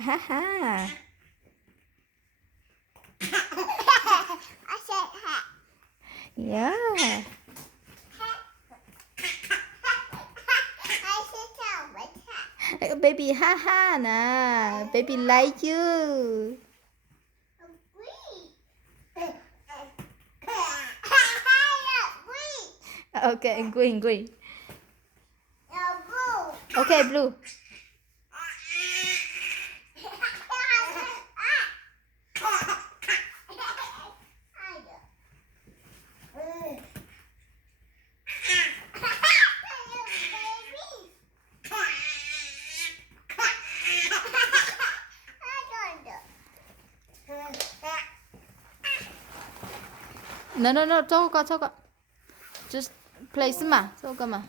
Ha ha. I said hat. Yeah. I said tell with hat. Baby ha ha nè. Baby like you. Okay, green. Okay, blue. No, 저거 가. Just play 是吗？这个嘛。